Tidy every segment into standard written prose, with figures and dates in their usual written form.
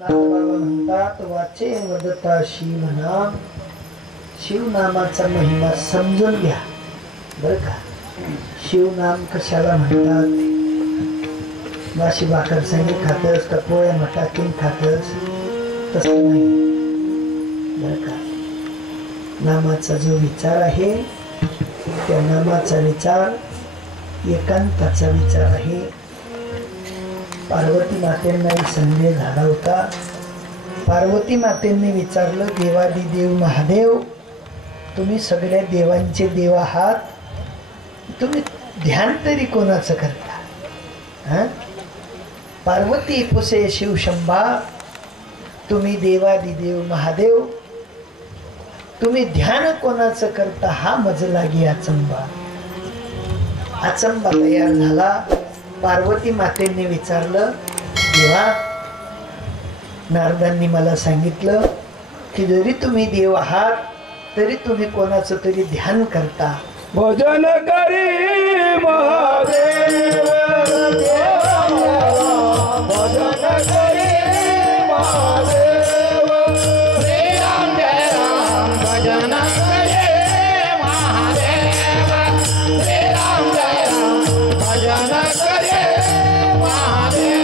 नाथबाबा म्हणतात वाचे वदता शिवनाम, शिवनामाचा महिमा समजून घ्या बर का. शिवनाम कशाला म्हणतात? माशी भाकर संगी खातस का पोळ्या मटाकीन खातस तसं नाही बर का. नामाचा जो विचार आहे त्या नामाचा विचार एकांताचा विचार आहे. पार्वती मातेंना संदेह झाला होता. पार्वती मातेंनी विचारलं, देवादी देव महादेव, तुम्ही सगळ्या देवांचे देव आहात, तुम्ही ध्यान तरी कोणाचं करता? पार्वती पुसे शिवशंभा, तुम्ही देवादी देव महादेव, तुम्ही ध्यान कोणाचं करता? हा मज लागी अचंबा. अचंबा तयार झाला. पार्वती मातेंनी विचारलं, देवा, नारदांनी मला सांगितलं की जरी तुम्ही देव आहात तरी तुम्ही कोणाचं तरी ध्यान करता. भजन करी महादेव, भजन करी महादेव, श्री राम जय राम भजन करे महादेव, श्री राम जय राम भजन करे महादेव.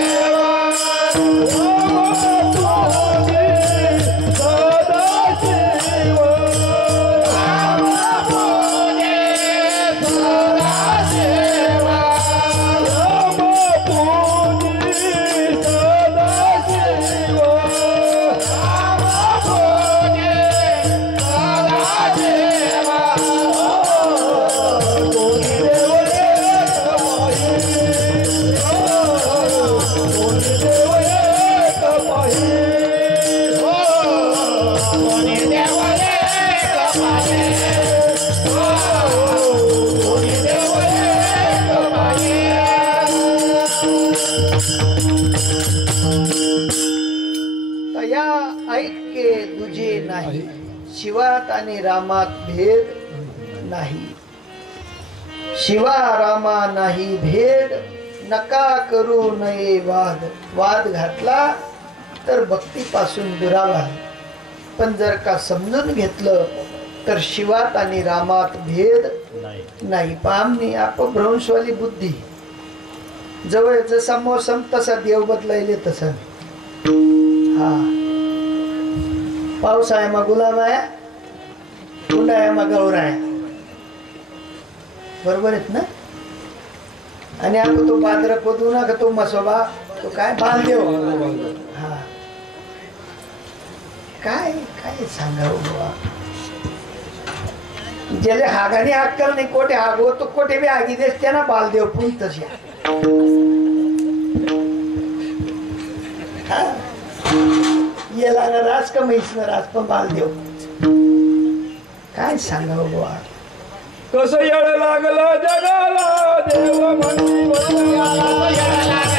ऐक्य दुजे नाही, शिवात आणि रामात भेद नाही. शिवा रामा नाही भेद, नका करू नये वाद. वाद घातला तर भक्तीपासून दुरावा, पण जर का समजून घेतलं तर शिवात आणि रामात भेद नाही. पामनी अपभ्रंशवाली बुद्धी, जवळ जसा मोसम तसा देव बदलायले तसा. हा, पावसाळ्यामा गुलाब आहे, उन्हाळ्यामा गौर आहे, बरोबर आहेत ना. आणि आपण तो बांद्र पोतू ना का तो मसोबा तो काय बांधदेव. हा, काय काय सांगावं बाबा. ज्याला हागाने अक्कल नाही कोठे हागो तो कोठे बी आगी देस त्यांना बालदेव पण तशी. येला ना राज का म्हैस ना राज पण बालदेव. काय सांगावं बाबा. कसं येड लागलं जगाला देव म्हणती वरत्याला.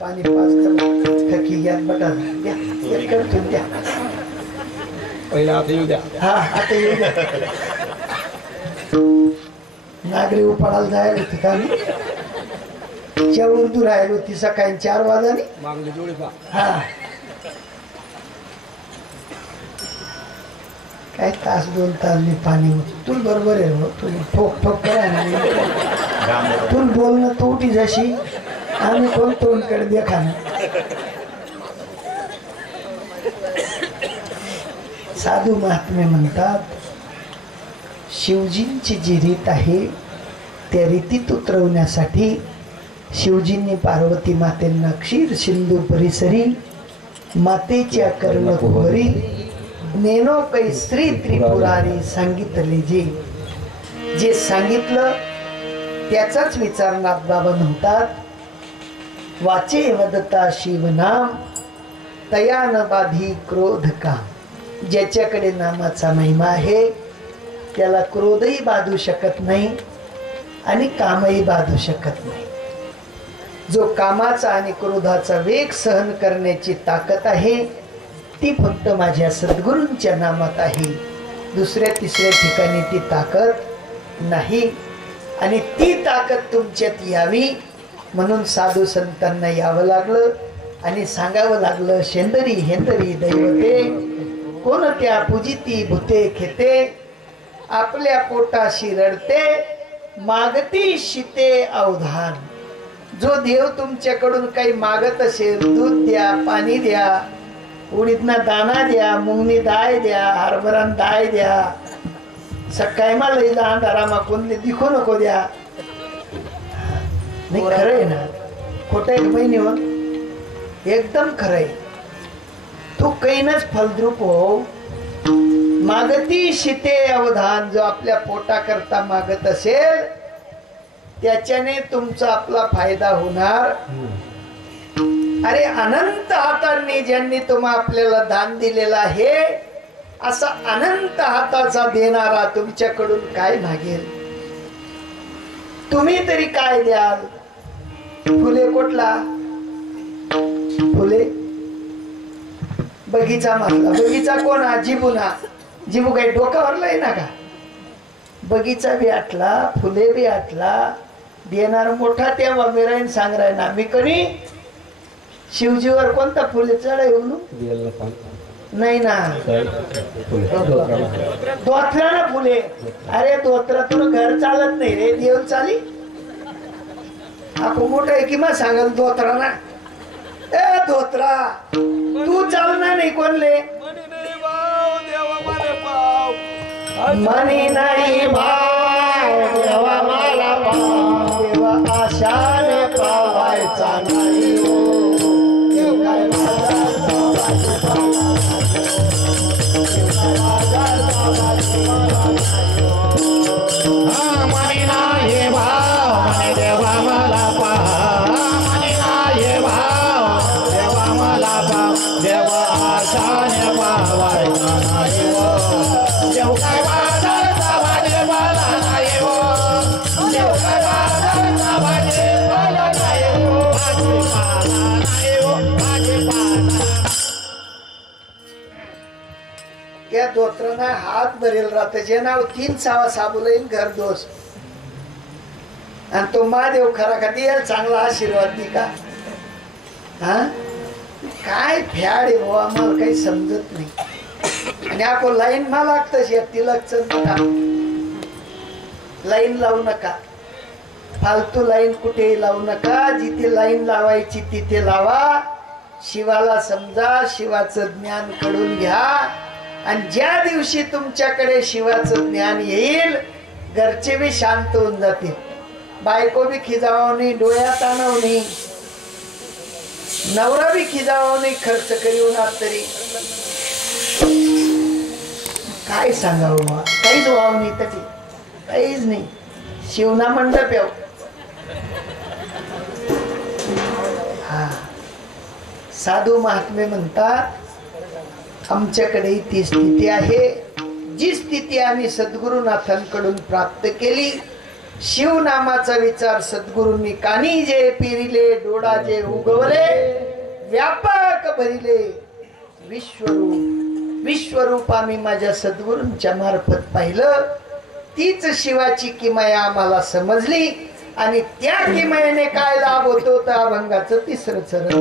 पाणी पाच खकी घ्या बटा द्या करतो द्या. पहिला आता येऊ द्या. हा आता येऊ द्या. नागरी उपाडायला जायला होती का मी उर्दू राहिलो होती सकाळी 4 वाजता मागली जोडी पा. हा, काय तास 2 तास मी पाणी होत. तू बरोबर आहे, तू ठोक ठोक करा तू बोलणं तोटी जशी आम्ही कोण तोंडकडे देखा ना. साधू महात्मे म्हणतात शिवजींची जी रीत आहे त्या रीतीत उतरवण्यासाठी शिवजींनी पार्वती मातेंना क्षीर सिंधू परिसरी मातेच्या कर्णकुहरी ज्ञेनो कै स्त्री त्रिपुरारी सांगितले जे. जे सांगितलं त्याचाच विचार नाथबाबा म्हणतात. वाचे वदता शिवनाम तया न बाधी क्रोध काम. ज्याच्याकडे नामाचा महिमा आहे त्याला क्रोधही बाधू शकत नाही आणि कामही बाधू शकत नाही. जो कामाचा आणि क्रोधाचा वेग सहन करण्याची ताकद आहे ती फक्त माझ्या सद्गुरूंच्या नामात आहे. दुसऱ्या तिसऱ्या ठिकाणी ती ताकद नाही. आणि ती ताकद तुमच्यात यावी म्हणून साधू संतांना यावं लागलं आणि सांगावं लागलं. शेंदरी हेंदरी दैवते कोणत्या पूजिती भूते खेते. आपल्या पोटाशी रडते मागती शिते अवधान. जो देव तुमच्याकडून काही मागत असेल, दूध द्या, पाणी द्या, उडीदना दाना द्या, मुंगनी दाय द्या, हरभरान दाय द्या, सकाळी मा लई जा अंधारामा कोणले दिखू नको द्या. नाही खरंय ना, खोट एक महिने हो, एकदम खरंय. तू कैनच फलद्रूप हो. मागती शिते अवधान. जो आपल्या पोटा करता मागत असेल त्याच्याने तुमचा आपला फायदा होणार. अरे अनंत हातांनी ज्यांनी तुम्हा आपल्याला दान दिलेला आहे असा अनंत हाताचा देणारा तुमच्याकडून काय मागेल. तुम्ही तरी काय द्याल. फुले कुठला फुले बगीचा मारला. बगीचा कोणा जिबुना. जिबू काही डोकावरलाय ना का. बगीचा बी आटला, फुले बी आटला, देणार मोठा तेव्हा मिराईन सांग राय ना. मी कधी शिवजीवर कोणता फुले चढाय नाही ना. धोत्रा ना फुले. अरे धोत्रातून घर चालत नाही रे. देव चाली आपण मोठा आहे किंवा सांगाल धोत्रा ना. ए धोत्रा तू चालणार नाही कोणले. मनी नाही भाव देवा मला भाव. देवा आशाने पावायचा नाही हो. देव काय मनी नाही भाव म्हणे देवा मला पाव. मनी नाही भाव देवा मला पाव. देवा आशाने पावायचा नाही हो. देव काय बाजारचा भाजीपाला नाही हो. देव काय बाजारचा भाजीपाला नाही हो. भाजीपाला नाही हो. भाजीपाला. त्या धोत्राना हात भरेल राहत. जे नाव 3 सावा साबुलाईन घर दोष. आणि तो महादेव खरा का देईल चांगला आशीर्वाद दी का. हा काय फॅड आहे भाऊ. आम्हाला काही समजत नाही. आणि आपण लाईन मा लागतच या तिलकच नका. लाईन लावू नका. फालतू लाईन कुठेही लावू नका. जिथे लाईन लावायची तिथे लावा. शिवाला समजा. शिवाचं ज्ञान कडून घ्या. आणि ज्या दिवशी तुमच्याकडे शिवाचं ज्ञान येईल घरचे बी शांत होऊन जातील. बायको बी खिजावं नाही, डोळ्यात आणावं नाही, नवरा बी खिजावं नाही खर्च करीवणार तरी. काय सांगावं मग. काहीच व्हावं नाही तरी काहीच नाही. शिवना मंडप याव. हा साधू महात्मे म्हणतात आमच्याकडे ती स्थिती आहे. जी स्थिती आम्ही सद्गुरुनाथांकडून प्राप्त केली. शिवनामाचा विचार सद्गुरूंनी कानी जे पिरिले, डोळा जे उगवले, व्यापक भरिले. विश्वरूप आम्ही माझ्या सद्गुरूंच्या मार्फत पाहिलं. तीच शिवाची किमया आम्हाला समजली. आणि त्या किमयाने काय लाभ होतो तर अभंगाचं 3रं चरण.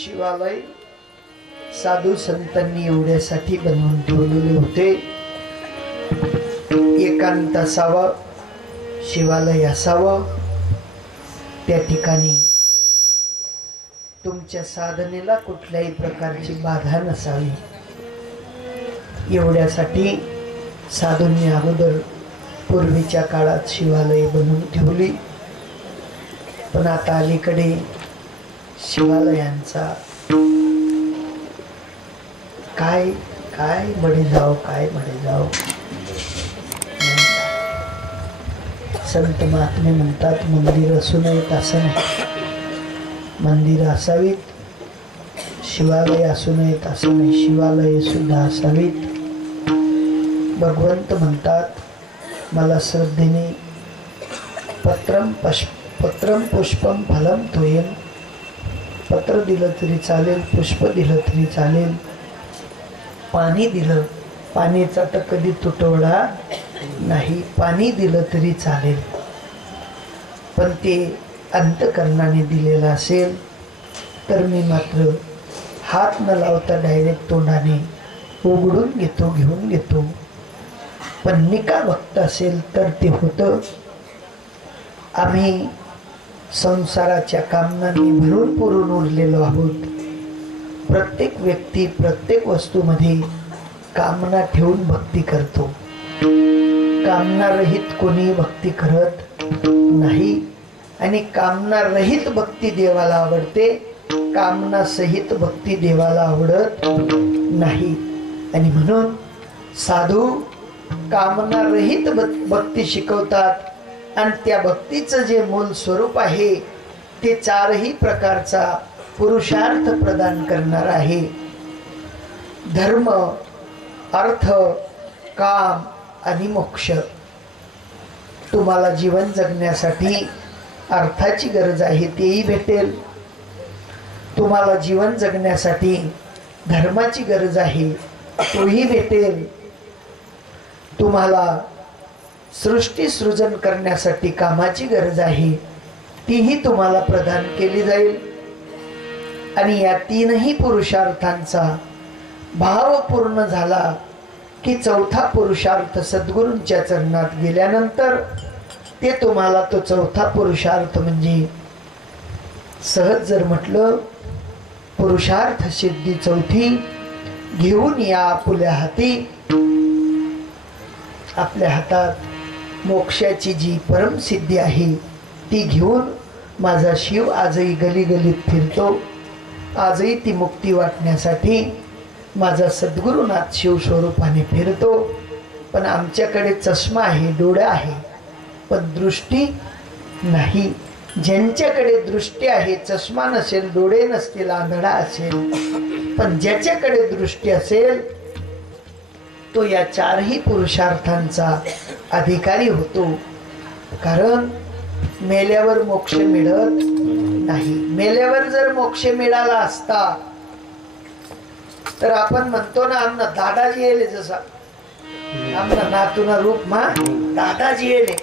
शिवालय साधू संतांनी एवढ्यासाठी बनवून ठेवलेले होते, एकांत असावं, शिवालय असावं, त्या ठिकाणी तुमच्या साधनेला कुठल्याही प्रकारची बाधा नसावी, एवढ्यासाठी साधूंनी अगोदर पूर्वीच्या काळात शिवालय बनवून ठेवली. पण आता अलीकडे शिवालयांचा काय काय बडे जाओ, काय बडे जाओ. संत महात्मे म्हणतात मंदिर असू नयेत असं नाही, मंदिर असावीत, शिवालय असू नयेत असं नाही, शिवालय सुद्धा असावीत. भगवंत म्हणतात मला श्रद्धेने पत्रम पुष्पम फलम तोयम, पत्र दिलं तरी चालेल, पुष्प दिलं तरी चालेल, पाणी दिलं, पाण्याचा तर कधी तुटवडा नाही, पाणी दिलं तरी चालेल, पण ते अंतकरणाने दिलेलं असेल तर मी मात्र हात न लावता डायरेक्ट तोंडाने उघडून घेतो, घेऊन घेतो. पण निका भक्त असेल तर ते होतं. आम्ही संसाराच्या कामनांनी भरून पुरून उरलेलो आहोत. प्रत्येक व्यक्ती प्रत्येक वस्तूमध्ये कामना ठेवून भक्ती करतो, कामना रहित कोणी भक्ती करत नाही. आणि कामना रहित भक्ती देवाला आवडते, कामना सहित भक्ती देवाला आवडत नाही. आणि म्हणून साधू कामना रहित भक्ती शिकवतात आणि त्या भक्तीचं जे मूल स्वरूप आहे ते चारही प्रकारचा पुरुषार्थ प्रदान करणार आहे. धर्म, अर्थ, काम आणि मोक्ष. तुम्हाला जीवन जगण्यासाठी अर्थाची गरज आहे तेही भेटेल, तुम्हाला जीवन जगण्यासाठी धर्माची गरज आहे तोही भेटेल, तुम्हाला सृष्टी सृजन करण्यासाठी कामाची गरज आहे तीही तुम्हाला प्रदान केली जाईल. आणि या तीनही पुरुषार्थांचा भाव पूर्ण झाला की चौथा पुरुषार्थ सद्गुरूंच्या चरणात गेल्यानंतर ते तुम्हाला तो चौथा पुरुषार्थ म्हणजे सहज जर म्हटलं पुरुषार्थ सिद्धी चौथी घेऊन या आपुल्या हाती. आपल्या हातात मोक्षाची जी परमसिद्धी आहे ती घेऊन माझा शिव आजही गलीगलीत फिरतो. आजही ती मुक्ती वाटण्यासाठी माझा सद्गुरुनाथ शिव स्वरूपाने फिरतो. पण आमच्याकडे चष्मा आहे, डोळे आहे, पण दृष्टी नाही. ज्यांच्याकडे दृष्टी आहे, चष्मा नसेल, डोळे नसतील, आंधळा असेल, पण ज्याच्याकडे दृष्टी असेल तो या चारही पुरुषार्थांचा अधिकारी होतो. कारण मेल्यावर मोक्ष मिळत नाही. मेल्यावर जर मोक्ष मिळाला असता तर आपण म्हणतो ना आमना दादाजी येले, जसा आमना नातूना रूप मा दादाजी येले,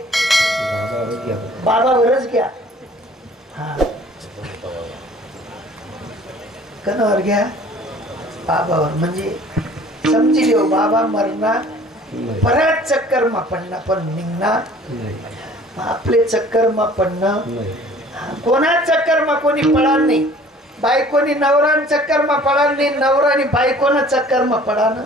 बाबावरच घ्या. हा कणावर घ्या, बाबावर. म्हणजे समजी लिओ बाबा मरणार, परत चक्कर मा पडणं, पण निघणार आपले चक्कर मा पडणं. कोणा चक्कर मा कोणी पळणार नाही. बायकोनी नवरान चक्कर मा पडा नाही, नवरानी बायकोनं चक्कर मा पडा ना,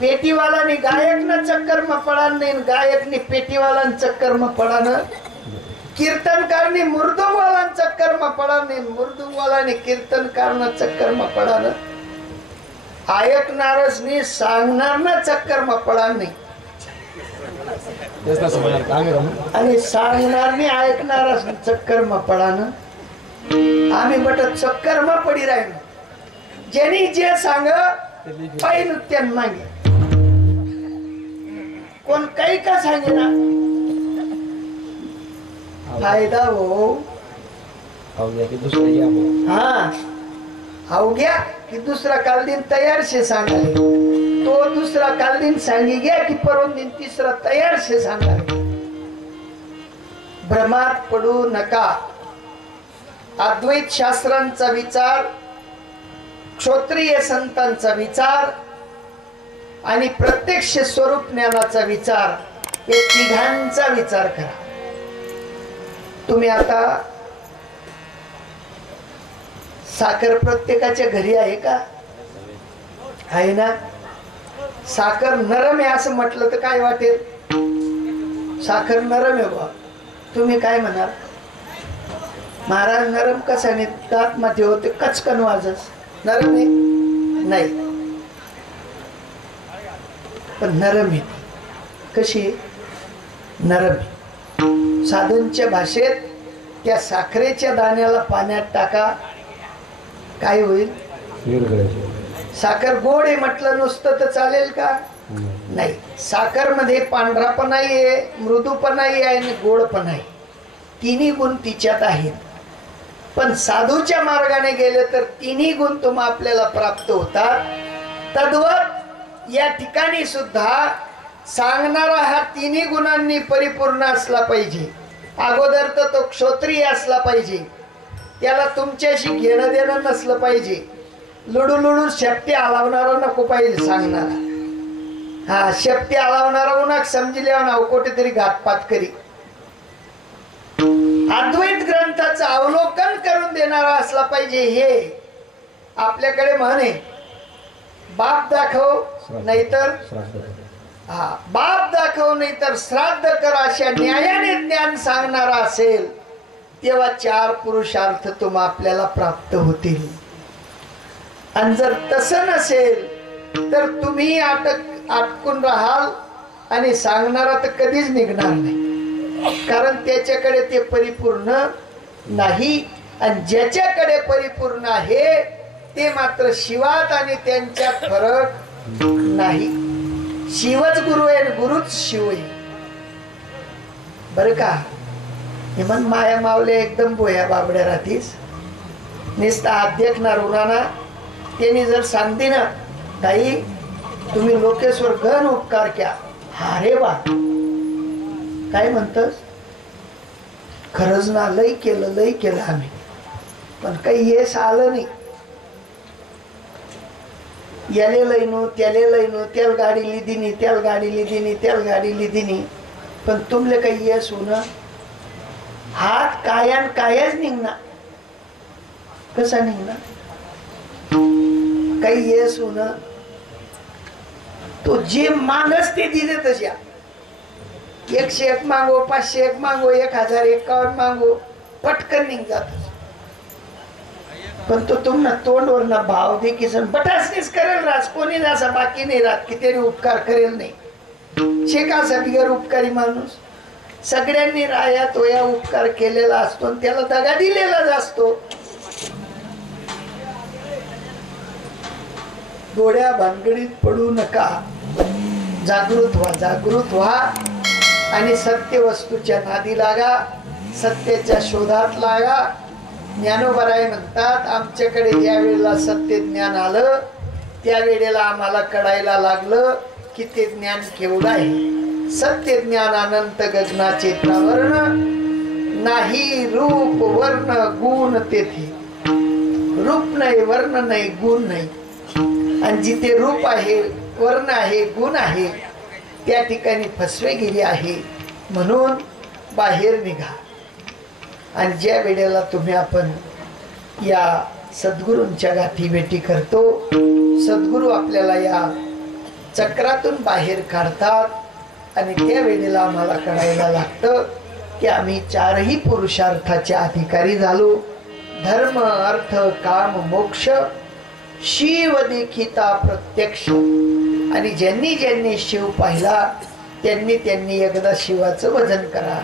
पेटीवालानी गायक न चक्कर मा पडा नाही, गायकनी पेटीवाला चक्कर मा पडा ना, कीर्तनकारनी मुर्दुंगवाला चक्कर मा पडा नाही, मुर्दुंगवालानी कीर्तनकार न चक्कर मा पडा ना, ऐकणारसनी सांगणार ना चक्कर मा पडा नाही, आणि सांगणारनी ऐकणारच चक्कर मा पडा ना. आम्ही बट चक्कर मा पडी राहिलो. ज्यांनी जे सांग पाहिलं त्यान मागे, कोण काही का सांगे ना फायदा हो. हा अवघ्या की दुसरा काल दिन तयार शे सांगाले, तो दुसरा काल दिन सांगी गया की परम दिन तिसरा तयार शे सांगाले. भ्रमात पडू नका. अद्वैत शास्त्रांचा विचार, क्षोत्रिय संतांचा विचार आणि प्रत्यक्ष स्वरूप ज्ञानाचा विचार, या तिघांचा विचार करा. तुम्ही आता साखर प्रत्येकाच्या घरी आहे का? आहे ना. साखर नरम आहे असं म्हटलं तर काय वाटेल? साखर नरम आहे बा. तुम्ही काय म्हणाल? महाराज नरम कसा नाही, दात मध्ये होते कचकन वाजस, नरम आहे नाही, पण नरम आहे. कशी नरम आहे? साधूंच्या भाषेत त्या साखरेच्या दाण्याला पाण्यात टाका, काय होईल? साखर गोड आहे म्हटलं नुसतं तर चालेल का? नाही. साखर मध्ये पांढरापणाही आहे, मृदूपणाही आहे आणि गोडपणा आहे. तिन्ही गुण तिच्यात आहेत. पण साधूच्या मार्गाने गेले तर तिन्ही गुण तुम्हाला आपल्याला प्राप्त होतात. तद्वत या ठिकाणी सुद्धा सांगणारा हा तिन्ही गुणांनी परिपूर्ण असला पाहिजे. अगोदर तर तो क्षत्रिय असला पाहिजे, त्याला तुमच्याशी घेणं देणं नसलं पाहिजे. लुडू लुडू शेपटी हलवणारा नको पाहिजे सांगणारा. हा शेपटी हलवणारा उन्हा समजल्यावर नाव कुठेतरी घातपात करी. अद्वैत ग्रंथाचं अवलोकन करून देणारा असला पाहिजे. हे आपल्याकडे म्हणे, बाप दाखव नाहीतर बाप दाखव नाहीतर श्राद्ध कर, अशा न्यायाने ज्ञान सांगणारा असेल तेव्हा चार पुरुषार्थ तुम आपल्याला प्राप्त होतील. आणि जर तसं नसेल तर तुम्ही अटकून राहाल आणि सांगणारा तर कधीच निघणार नाही. कारण त्याच्याकडे ते परिपूर्ण नाही. आणि ज्याच्याकडे परिपूर्ण आहे ते मात्र शिवात आणि त्यांच्यात फरक नाही. शिवच गुरु आहे, गुरुच शिव आहे. बर का? हेमन माया मावले एकदम बोया बाबड्या राहतीस निस्ता हात देखणार उन्हाना. त्यांनी जर सांगते ना, ताई तुम्ही लोकेश्वर गण उपकार क्या, अरे वा काय म्हणतस? खरंच ना, लई केलं आम्ही, पण काही यश आलं नाही. याले लईनो त्याले लईनो, त्याला गाडी लिदिनी, त्याला गाडी लिदिनी, त्याला गाडी लिदिनी, पण तुमले काही यश होणं. हात कायान कायच निघणार. कसा निघणार? काही यश होणं. तो जे मागस ते दिले तशा 101 मागो, 501 मागो, 1051 मागो, पटकन निघ जात. पण तो तुमना तोंडवर ना भाव दे किसन बटासनीच करेल राज. कोणी असा बाकी नाही राहत की त्याने उपकार करेल नाही. शेकासा बिगर उपकारी माणूस. सगळ्यांनी राया तोया उपकार केलेला असतो आणि त्याला दगा दिलेलाच असतो. गोड्या भानगडीत पडू नका. जागृत व्हा आणि सत्य वस्तूच्या नादी लागा, सत्याच्या शोधात लागा. ज्ञानोबराय म्हणतात, आमच्याकडे ज्या वेळेला सत्य ज्ञान आलं त्या वेळेला आम्हाला कळायला लागलं की ते ज्ञान केवढं आहे. सत्य ज्ञान अनंत गगनाचे प्रावर्ण, नाही रूप वर्ण गुण तेथे. रूप नाही, वर्ण नाही, गुण नाही. आणि जिथे रूप आहे, वर्ण आहे, गुण आहे, त्या ठिकाणी फसवेगिरी आहे. म्हणून बाहेर निघा. आणि ज्या वेळेला तुम्ही आपण या सद्गुरूंच्या गाठी भेटी करतो. सद्गुरू आपल्याला या चक्रातून बाहेर काढतात आणि त्या वेळेला आम्हाला कळायला लागतं की आम्ही चारही पुरुषार्थाचे अधिकारी झालो. धर्म अर्थ काम मोक्ष शिव देखिता प्रत्यक्ष. आणि ज्यांनी ज्यांनी शिव पाहिला त्यांनी त्यांनी एकदा शिवाचं भजन करा.